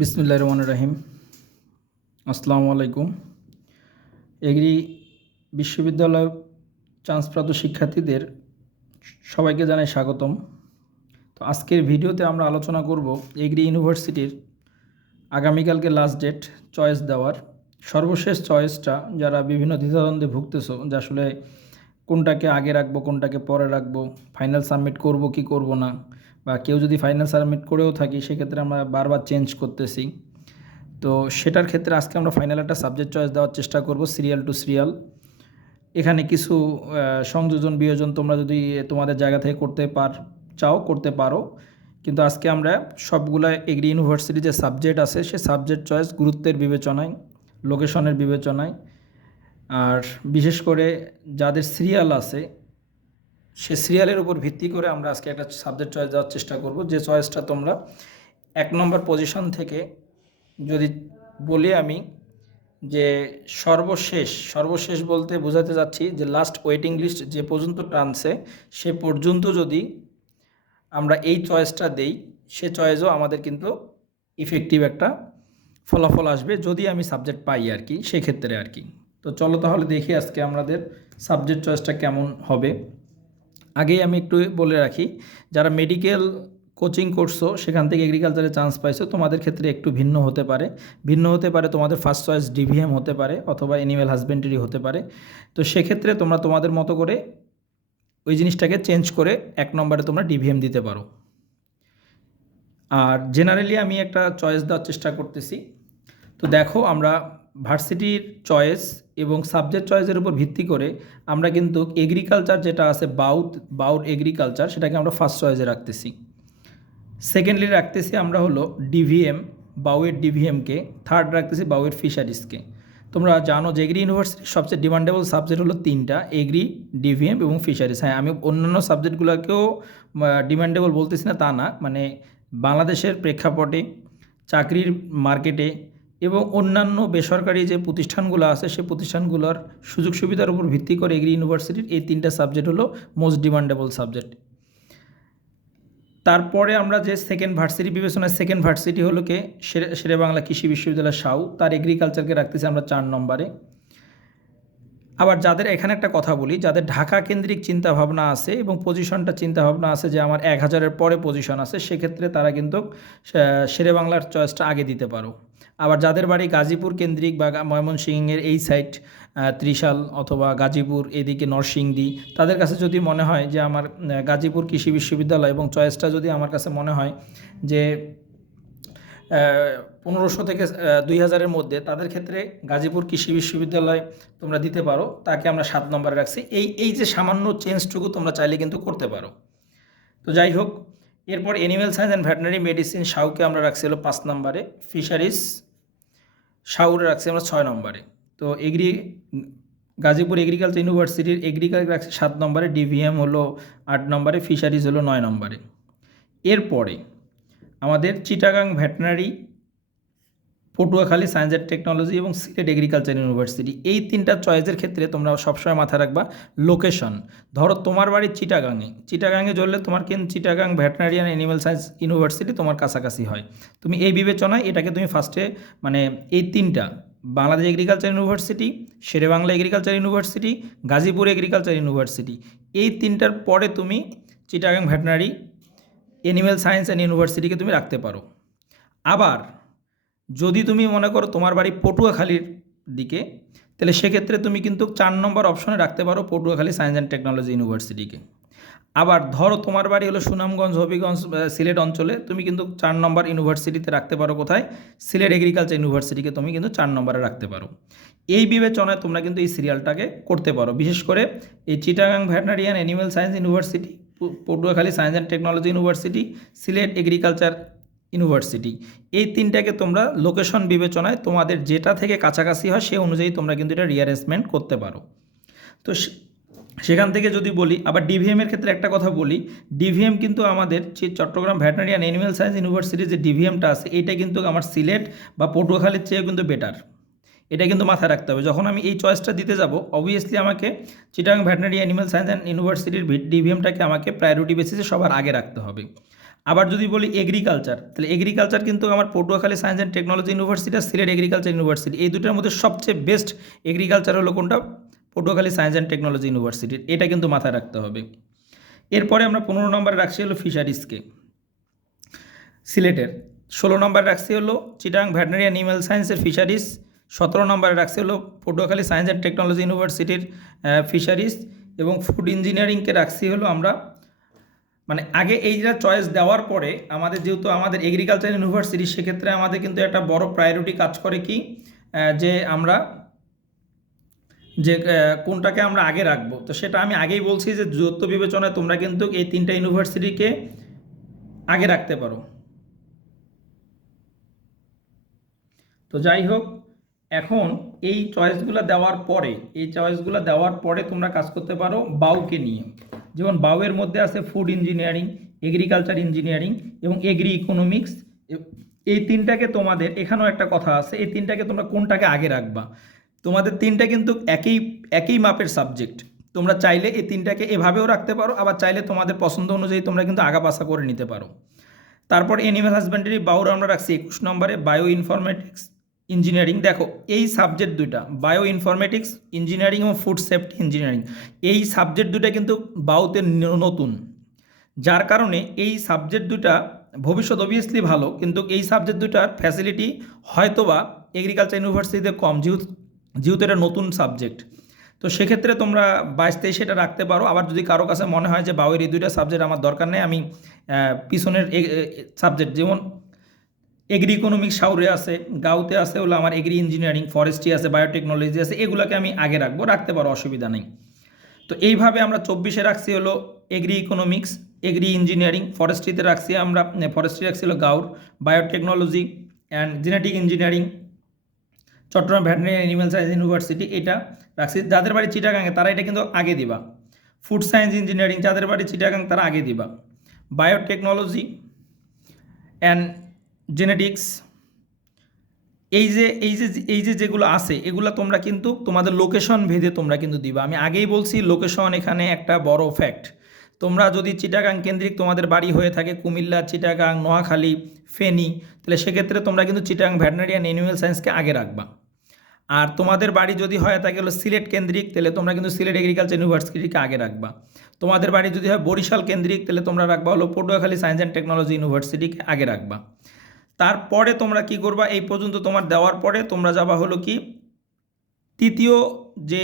বিসমুল্লাহ রহমান রাহিম আসসালামু আলাইকুম এগ্রি বিশ্ববিদ্যালয় চান্সপ্রাপ্ত শিক্ষার্থীদের সবাইকে জানাই স্বাগতম। তো আজকের ভিডিওতে আমরা আলোচনা করব এগ্রি ইউনিভার্সিটির আগামীকালকে লাস্ট ডেট চয়েস দেওয়ার। সর্বশেষ চয়েসটা যারা বিভিন্ন দ্বিধাদ্বন্দ্বে ভুগতেছো, যে আসলে কোনটাকে আগে রাখব, কোনটাকে পরে রাখব ফাইনাল সাবমিট করব, কি করব না বা কেউ যদি ফাইনাল সাবমিট করেও থাকি, সেক্ষেত্রে আমরা বারবার চেঞ্জ করতেছি। তো সেটার ক্ষেত্রে আজকে আমরা ফাইনাল একটা সাবজেক্ট চয়েস দেওয়ার চেষ্টা করব সিরিয়াল টু সিরিয়াল এখানে কিছু সংযোজন, বিয়োজন তোমরা যদি তোমাদের জায়গা থেকে করতে পার, চাও, করতে পারো। কিন্তু আজকে আমরা সবগুলা এগ্রি ইউনিভার্সিটি যে সাবজেক্ট আছে, সে সাবজেক্ট চয়েস গুরুত্বের বিবেচনায় লোকেশনের বিবেচনায়। আর বিশেষ করে যাদের সিরিয়াল আছে সে সিরিয়ালের উপর ভিত্তি করে আমরা আজকে একটা সাবজেক্ট চয়েস দেওয়ার চেষ্টা করব। যে চয়েসটা তোমরা এক নম্বর পজিশন থেকে যদি বলি আমি যে সর্বশেষ সর্বশেষ বলতে বোঝাতে যাচ্ছি যে লাস্ট ওয়েটিং লিস্ট যে পর্যন্ত টানছে, সে পর্যন্ত যদি আমরা এই চয়েসটা দেই, সে চয়েসও আমাদের কিন্তু ইফেক্টিভ একটা ফলাফল আসবে যদি আমি সাবজেক্ট পাই আর কি, সেক্ষেত্রে আর কি। তো চলো তাহলে দেখি আজকে আমাদের সাবজেক্ট চয়েসটা কেমন হবে। আগেই আমি একটু বলে রাখি, যারা মেডিকেল কোচিং করছ, সেখান থেকে এগ্রিকালচারে চান্স পাইছো, তোমাদের ক্ষেত্রে একটু ভিন্ন হতে পারে। ভিন্ন হতে পারে তোমাদের ফার্স্ট চয়েস ডিভিএম হতে পারে, অথবা অ্যানিমেল হাজবেন্ডারি হতে পারে। তো সেক্ষেত্রে তোমরা তোমাদের মতো করে ওই জিনিসটাকে চেঞ্জ করে এক নম্বরে তোমরা ডিভিএম দিতে পারো। আর জেনারেলি আমি একটা চয়েস দেওয়ার চেষ্টা করতেছি। তো দেখো আমরা ভার্সিটির চয়েস এবং সাবজেক্ট চয়েসের উপর ভিত্তি করে আমরা কিন্তু এগ্রিকালচার যেটা আছে বাউথ বাউট এগ্রিকালচার সেটাকে আমরা ফার্স্ট চয়েসে রাখতেছি। সেকেন্ডলি রাখতেছি আমরা হলো ডিভিএম বাউয়ের ডিভিএমকে থার্ড রাখতেছি বাউয়ের ফিশারিজকে তোমরা জানো যে এগ্রি ইউনিভার্সিটির সবচেয়ে ডিমান্ডেবল সাবজেক্ট হলো তিনটা এগ্রি ডিভিএম এবং ফিশারিজ হ্যাঁ আমি অন্যান্য সাবজেক্টগুলোকেও ডিমান্ডেবল বলতেছি না তা না। মানে বাংলাদেশের প্রেক্ষাপটে, চাকরির মার্কেটে এবং অন্যান্য বেসরকারি যে প্রতিষ্ঠানগুলো আছে সেই প্রতিষ্ঠানগুলোর সুযোগ সুবিধার উপর ভিত্তি করে এগ্রি ইউনিভার্সিটির এই তিনটা সাবজেক্ট হলো মোস্ট ডিমান্ডেবল সাবজেক্ট তারপরে আমরা যে সেকেন্ড ভার্সিটি বিবেচনায় সেকেন্ড ভার্সিটি হলো কে? শেরে বাংলা কৃষি বিশ্ববিদ্যালয় সাউ। তার এগ্রিকালচারকে রাখতেছি আমরা চার নম্বরে। আবার যাদের এখানে একটা কথা বলি, যাদের ঢাকা কেন্দ্রিক চিন্তাভাবনা আছে এবং পজিশনটা চিন্তাভাবনা আছে যে আমার এক হাজারের পরে পজিশন আছে, সেক্ষেত্রে তারা কিন্তু শেরে বাংলার চয়েসটা আগে দিতে পারো। আবার যাদের বাড়ি গাজীপুর কেন্দ্রিক বা ময়মনসিংহের এই সাইড ত্রিশাল অথবা গাজীপুর এদিকে নরসিংদী, তাদের কাছে যদি মনে হয় যে আমার গাজীপুর কৃষি বিশ্ববিদ্যালয় এবং চয়েসটা যদি আমার কাছে মনে হয় যে পনেরোশো থেকে দুই হাজারের মধ্যে তাদের ক্ষেত্রে গাজীপুর কৃষি বিশ্ববিদ্যালয় তোমরা দিতে পারো। তাকে আমরা সাত নম্বরে রাখছি। এই এই যে সামান্য চেঞ্জটুকু তোমরা চাইলে কিন্তু করতে পারো। তো যাই হোক, এরপর animal science and veterinary medicine সাউকে আমরা রাখছি হলো পাঁচ নম্বরে। ফিশারিজ সাউরে রাখছি আমরা ছয় নম্বরে। তো এগ্রি গাজীপুর এগ্রিকালচার ইউনিভার্সিটির এগ্রিকালচার রাখছি সাত নম্বরে। ডিভিএম হলো আট নম্বরে। ফিশারিজ হলো নয় নম্বরে। এরপরে আমাদের Chittagong veterinary Patuakhali science and technology এবং সিলেট এগ্রিকালচার ইউনিভার্সিটি। এই তিনটা চয়েসের ক্ষেত্রে তোমরা সবসময় মাথায় রাখবা লোকেশন ধরো তোমার বাড়ি চিটাগাংয়ে চিটাগাংয়ে জ্বললে তোমার কেন Chittagong veterinary and animal science university তোমার কাছাকাছি হয়। তুমি এই বিবেচনায় এটাকে তুমি ফার্স্টে মানে এই তিনটা, Bangladesh agriculture university Sher e Bangla agriculture university, Gazipur agriculture university. এই তিনটার পরে তুমি Chittagong veterinary animal science and ইউনিভার্সিটিকে তুমি রাখতে পারো। আবার যদি তুমি মনে করো তোমার বাড়ি পটুয়াখালীর দিকে, তাহলে সেক্ষেত্রে তুমি কিন্তু চার নম্বর অপশনে রাখতে পারো পটুয়াখালী সায়েন্স অ্যান্ড টেকনোলজি ইউনিভার্সিটিকে আবার ধরো তোমার বাড়ি হলো সুনামগঞ্জ, হবিগঞ্জ সিলেট অঞ্চলে, তুমি কিন্তু চার নম্বর ইউনিভার্সিটিতে রাখতে পারো কোথায়? সিলেট এগ্রিকালচার ইউনিভার্সিটিকে তুমি কিন্তু চার নম্বরে রাখতে পারো। এই বিবেচনায় তোমরা কিন্তু এই সিরিয়ালটাকে করতে পারো। বিশেষ করে এই Chittagong veterinary and animal science university Patuakhali science and technology university Sylhet agriculture university. এই তিনটাকে তোমরা লোকেশন বিবেচনায় তোমাদের যেটা থেকে কাছাকাছি হয় সেই অনুযায়ী তোমরা কিন্তু এটা রিয়ারেঞ্জমেন্ট করতে পারো। তো সে- সেখান থেকে যদি বলি, আবার ডিভিএম এর ক্ষেত্রে একটা কথা বলি ডিভিএম কিন্তু আমাদের যে Chattogram veterinary and animal science ইউনিভার্সিটির যে ডিভিএমটা আছে এটা কিন্তু আমার সিলেট বা পটুয়াখালীর চেয়ে কিন্তু বেটার এটা কিন্তু মাথায় রাখতে হবে। যখন আমি এই চয়েসটা দিতে যাব অবভিয়াসলি আমাকে Chittagong veterinary animal science and ইউনিভার্সিটির ডিভিএমটাকে আমাকে প্রায়োরিটি বেসিসে সবার আগে রাখতে হবে। আবার যদি বলি এগ্রিকালচার তাহলে এগ্রিকালচার কিন্তু আমার Patuakhali science and technology university R Sylhet agriculture university এই দুটোর মধ্যে সবচেয়ে বেস্ট এগ্রিকালচার হলো কোনটা? পটুয়াখালী সায়েন্স অ্যান্ড টেকনোলজি ইউনিভার্সিটির এটা কিন্তু মাথায় রাখতে হবে। এরপরে আমরা পনেরো নম্বরে রাখছি হলো ফিশারিজকে সিলেটের ষোলো নম্বরে রাখছি হলো চিটাং ভ্যাটেনারি অ্যানিম্যাল সায়েন্সের ফিশারিজ সতেরো নম্বরে রাখছি হলো পটুয়াখালী সায়েন্স অ্যান্ড টেকনোলজি ইউনিভার্সিটির ফিশারিজ এবং ফুড ইঞ্জিনিয়ারিংকে রাখছি হলো আমরা মানে আগে এইটা চয়েস দেওয়ার পরে আমাদের যেহেতু আমাদের এগ্রিকালচার ইউনিভার্সিটি সেক্ষেত্রে আমাদের কিন্তু একটা বড় প্রায়োরিটি কাজ করে কি যে আমরা, যে কোনটাকে আমরা আগে রাখব। তো সেটা আমি আগেই বলছি যে যৌথ বিবেচনায় তোমরা কিন্তু এই তিনটা ইউনিভার্সিটিকে আগে রাখতে পারো। তো যাই হোক এখন এই চয়েসগুলো দেওয়ার পরে, এই চয়েসগুলো দেওয়ার পরে তোমরা কাজ করতে পারো বাউকে নিয়ে। যেমন বাউয়ের মধ্যে আছে ফুড ইঞ্জিনিয়ারিং এগ্রিকালচার ইঞ্জিনিয়ারিং এবং এগ্রি ইকোনমিক্স এই তিনটাকে তোমাদের, এখানেও একটা কথা আছে, এই তিনটাকে তোমরা কোনটাকে আগে রাখবা? তোমাদের তিনটা কিন্তু একই একই মাপের সাবজেক্ট তোমরা চাইলে এই তিনটাকে এভাবেও রাখতে পারো, আবার চাইলে তোমাদের পছন্দ অনুযায়ী তোমরা কিন্তু আগাপাশা করে নিতে পারো। তারপর অ্যানিম্যাল হাজব্যান্ডারি বাউর আমরা রাখছি একুশ নম্বরে বায়ো ইনফরমেটিক্স ইঞ্জিনিয়ারিং। দেখো, এই সাবজেক্ট দুইটা বায়ো ইনফরমেটিক্স ইঞ্জিনিয়ারিং এবং ফুড সেফটি ইঞ্জিনিয়ারিং এই সাবজেক্ট দুইটা কিন্তু বাউতে নতুন। যার কারণে এই সাবজেক্ট দুটা ভবিষ্যৎ অবভিয়াসলি ভালো, কিন্তু এই সাবজেক্ট দুটার ফ্যাসিলিটি হয়তোবা এগ্রিকালচার ইউনিভার্সিটিতে কম, যেহেতু যেহেতু এটা নতুন সাবজেক্ট তো সেক্ষেত্রে তোমরা বাইশ তেইশে এটা রাখতে পারো। আবার যদি কারও কাছে মনে হয় যে বাউয়ের এই দুইটা সাবজেক্ট আমার দরকার নেই, আমি পিছনের সাবজেক্ট যেমন এগ্রি ইকোনমিক্স সাউরে আছে, গাউতে আছে, হলো আমার এগ্রি ইঞ্জিনিয়ারিং, ফরেস্ট্রি আছে, বায়োটেকনোলজি আছে, এগুলোকে আমি আগে রাখব, রাখতে পারো, অসুবিধা নেই। তো এইভাবে আমরা চব্বিশে রাখছি হলো এগ্রি ইকোনমিক্স এগ্রি ইঞ্জিনিয়ারিং, ফরেস্ট্রিতে রাখছি আমরা ফরেস্ট্রি রাখছি হলো gaur, biotechnology and genetic engineering, Chattogram veterinary animal science university, এটা রাখছি। যাদের বাড়ি চিটাগাঙে, তারা এটা কিন্তু আগে দিবা। ফুড সায়েন্স ইঞ্জিনিয়ারিং, যাদের বাড়ি চিটাগাং, তারা আগে দিবা। বায়োটেকনোলজি অ্যান্ড জেনেটিক্স এই যে এই যে এই যে যেগুলো আছে, এগুলো তোমরা কিন্তু তোমাদের লোকেশন ভেদে তোমরা কিন্তু দিবা। আমি আগেই বলছি লোকেশন এখানে একটা বড় ফ্যাক্ট তোমরা যদি চিটাগাং কেন্দ্রিক তোমাদের বাড়ি হয়ে থাকে, কুমিল্লা, চিটাগাং, নোয়াখালী, ফেনী, তাহলে সেক্ষেত্রে তোমরা কিন্তু চিটাগাং ভ্যাটেনারি অ্যান্ড অ্যানিমেল সায়েন্সকে আগে রাখবা। আর তোমাদের বাড়ি যদি হয়, তাকে হলো সিলেট কেন্দ্রিক, তাহলে তোমরা কিন্তু সিলেট এগ্রিকালচার ইউনিভার্সিটিকে আগে রাখবা। তোমাদের বাড়ি যদি হয়, বরিশাল কেন্দ্রিক, তাহলে তোমরা রাখবা হলো পটুয়াখালী সায়েন্স অ্যান্ড টেকনোলজি ইউনিভার্সিটিকে আগে রাখবা। তারপরে তোমরা কি করবা? এই পর্যন্ত তোমার দেওয়ার পরে তোমরা যাবা হলো কি? তৃতীয় যে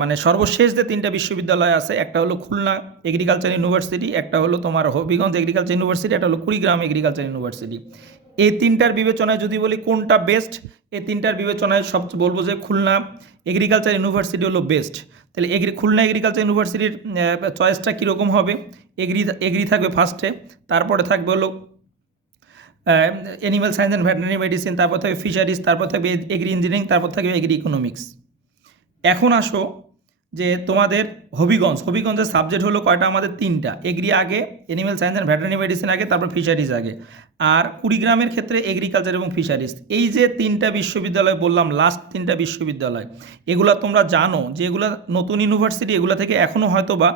মানে সর্বশেষ যে তিনটা বিশ্ববিদ্যালয় আছে, একটা হলো খুলনা এগ্রিকালচার ইউনিভার্সিটি একটা হলো তোমার হবিগঞ্জ এগ্রিকালচার ইউনিভার্সিটি একটা হলো কুড়িগ্রাম এগ্রিকালচার ইউনিভার্সিটি এই তিনটার বিবেচনায় যদি বলি কোনটা বেস্ট এই তিনটার বিবেচনায় সবচেয়ে বলব যে খুলনা এগ্রিকালচার ইউনিভার্সিটি হলো বেস্ট তাহলে এগ্রি খুলনা এগ্রিকালচার ইউনিভার্সিটির চয়েসটা কীরকম হবে? এগ্রি এগ্রি থাকবে ফার্স্টে তারপরে থাকবে হলো animal science and veterinary medicine তারপর থাকবে ফিশারিজ তারপর থাকবে এগ্রি ইঞ্জিনিয়ারিং তারপর থাকবে এগ্রি ইকোনমিক্স এখন আসো যে তোমাদের হবিগঞ্জ, হবিগঞ্জের সাবজেক্ট হলো কয়টা? আমাদের তিনটা। এগ্রি আগে animal science and veterinary medicine আগে, তারপর ফিশারিজ আগে। আর কুড়িগ্রামের ক্ষেত্রে এগ্রিকালচার এবং ফিশারিজ এই যে তিনটা বিশ্ববিদ্যালয় বললাম লাস্ট তিনটা বিশ্ববিদ্যালয়, এগুলো তোমরা জানো যে এগুলো নতুন ইউনিভার্সিটি এগুলো থেকে এখনও হয়তো বা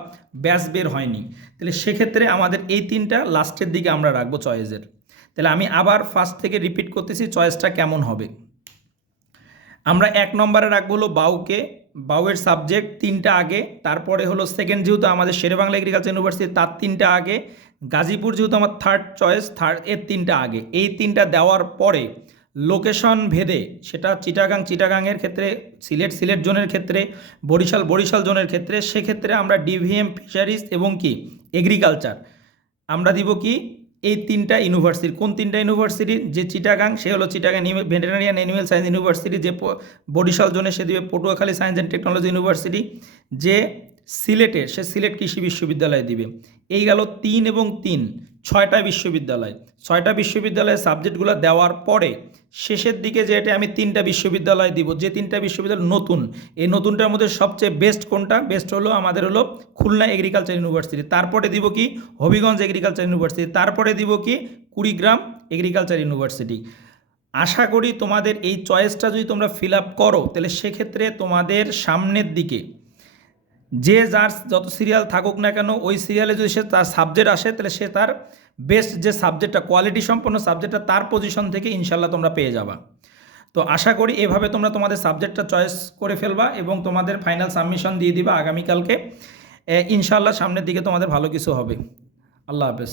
ব্যাচ বের হয়নি। তাহলে সেক্ষেত্রে আমাদের এই তিনটা লাস্টের দিকে আমরা রাখব চয়েসের তাহলে আমি আবার ফার্স্ট থেকে রিপিট করতেছি চয়েসটা কেমন হবে? আমরা এক নম্বরে রাখব হলো বাউকে। বাউয়ের সাবজেক্ট তিনটা আগে, তারপরে হলো সেকেন্ড যেহেতু আমাদের শেরেবাংলা এগ্রিকালচার ইউনিভার্সিটি তার তিনটা আগে, গাজীপুর যেহেতু আমার থার্ড চয়েস থার্ড এর তিনটা আগে। এই তিনটা দেওয়ার পরে লোকেশন ভেদে, সেটা চিটাগাং, চিটাগাংয়ের ক্ষেত্রে, সিলেট সিলেট জোনের ক্ষেত্রে, বরিশাল বরিশাল জোনের ক্ষেত্রে, সেক্ষেত্রে আমরা ডিভিএম ফিশারিজ এবং কি? এগ্রিকালচার আমরা দিব কি? এই তিনটা ইউনিভার্সিটি কোন তিনটা ইউনিভার্সিটি যে চিটাগাং, সে হলো Chittagong veterinarian animal science university যে বরিশাল জোনে সে দিবে Patuakhali science and technology university যে সিলেটের, সে সিলেট কৃষি বিশ্ববিদ্যালয়ে দিবে। এই গেল তিন এবং তিন। ছয়টা বিশ্ববিদ্যালয়। ছয়টা বিশ্ববিদ্যালয়ের সাবজেক্টগুলো দেওয়ার পরে শেষের দিকে যে এটা আমি তিনটা বিশ্ববিদ্যালয় দিব, যে তিনটা বিশ্ববিদ্যালয় নতুন, এই নতুনটার মধ্যে সবচেয়ে বেস্ট কোনটা? বেস্ট হলো আমাদের হলো খুলনা এগ্রিকালচার ইউনিভার্সিটি তারপরে দিব কি? হবিগঞ্জ এগ্রিকালচার ইউনিভার্সিটি তারপরে দিব কি? কুড়িগ্রাম এগ্রিকালচার ইউনিভার্সিটি আশা করি তোমাদের এই চয়েসটা যদি তোমরা ফিল আপ করো, তাহলে সেক্ষেত্রে তোমাদের সামনের দিকে যে যার যত সিরিয়াল থাকুক না কেন, ওই সিরিয়ালে যদি সে তার সাবজেক্ট আসে, তাহলে সে তার বেস্ট যে সাবজেক্টটা কোয়ালিটি সম্পন্ন সাবজেক্টটা তার পজিশন থেকে ইনশাল্লাহ তোমরা পেয়ে যাবা। তো আশা করি এভাবে তোমরা তোমাদের সাবজেক্টটা চয়েস করে ফেলবা এবং তোমাদের ফাইনাল সাবমিশন দিয়ে দিবা আগামীকালকে। ইনশাল্লাহ সামনের দিকে তোমাদের ভালো কিছু হবে। আল্লাহ হাফেজ।